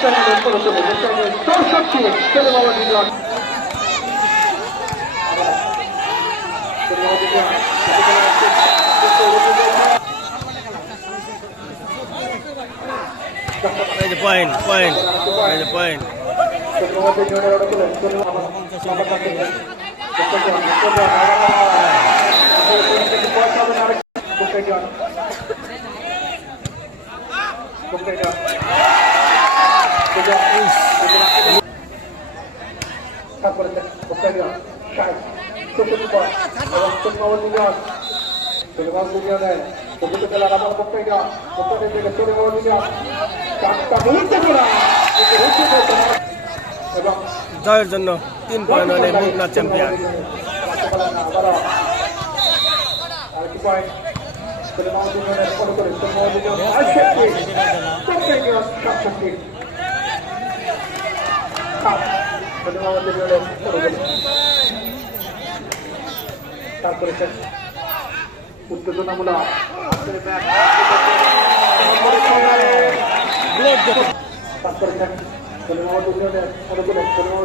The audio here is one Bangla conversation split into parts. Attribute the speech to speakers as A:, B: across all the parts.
A: The point, point, play the point. Thank
B: you.
A: জয়ের জন্য তিন পয়েন্ট হলে মুগনা চ্যাম্পিয়ন
B: তারপরে উত্তেজনামূলক তারপরে সিনেমা দুজনে অনুকূলে সিনেমা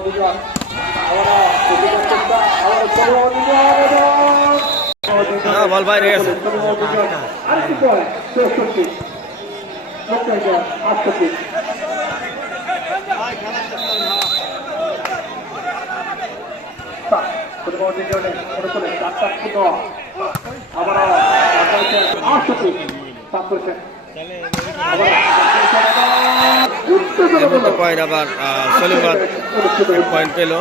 B: পয়েন্ট
A: আবার পয়েন্ট পেল।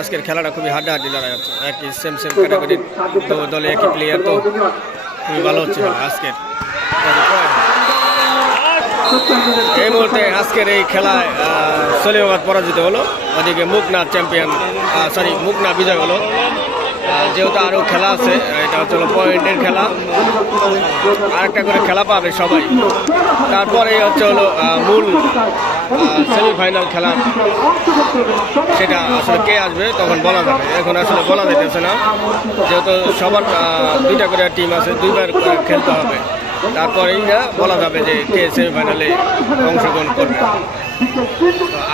A: আজকের খেলাটা খুবই হাড্ডাহাড্ডি লড়াই হচ্ছে একই সেম সেম ক্যাটাগরির তো দলে একই প্লেয়ার তো খুবই ভালো হচ্ছে আজকের। এই মুহূর্তে আজকের এই খেলায় সলিমাবাদ পরাজিত হলো। ওদিকে মুকনা চ্যাম্পিয়ন সরি মুকনা বিজয় হলো। যেহেতু আরও খেলা আছে, এটা হচ্ছে পয়েন্টের খেলা। আরেকটা করে খেলা পাবে সবাই। তারপরে হচ্ছে হলো মূল সেমিফাইনাল খেলা। সেটা আসলে কে আসবে তখন বলা যাবে। এখন আসলে বলা যেতেছে না। যেহেতু সবার দুইটা করে টিম আছে, দুইবার খেলতে হবে। তারপরেই না বলা যাবে যে কে সেমিফাইনালে অংশগ্রহণ করবে।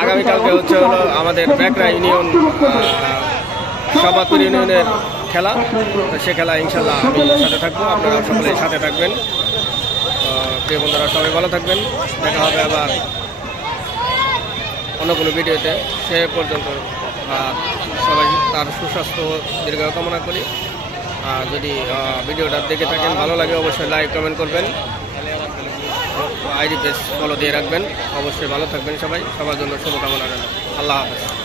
A: আগামীকালকে হচ্ছে হলো আমাদের ব্যাকরা ইউনিয়ন সবাতুর ইউনিয়নের খেলা। সে খেলা ইনশাল্লাহ আমি সাথে থাকব। আপনারা সকলেই সাথে থাকবেন। প্রিয় বন্ধুরা, সবাই ভালো থাকবেন। দেখা হবে আবার অন্য কোনো ভিডিওতে। সে পর্যন্ত সবাই তার সুস্বাস্থ্য দীর্ঘ কামনা করি। যদি ভিডিওটা দেখে থাকেন, ভালো লাগে অবশ্যই লাইক কমেন্ট করবেন। আইডি পেজ ফলো দিয়ে রাখবেন। অবশ্যই ভালো থাকবেন সবাই। সবার জন্য শুভকামনা আল্লাহ হাফেজ।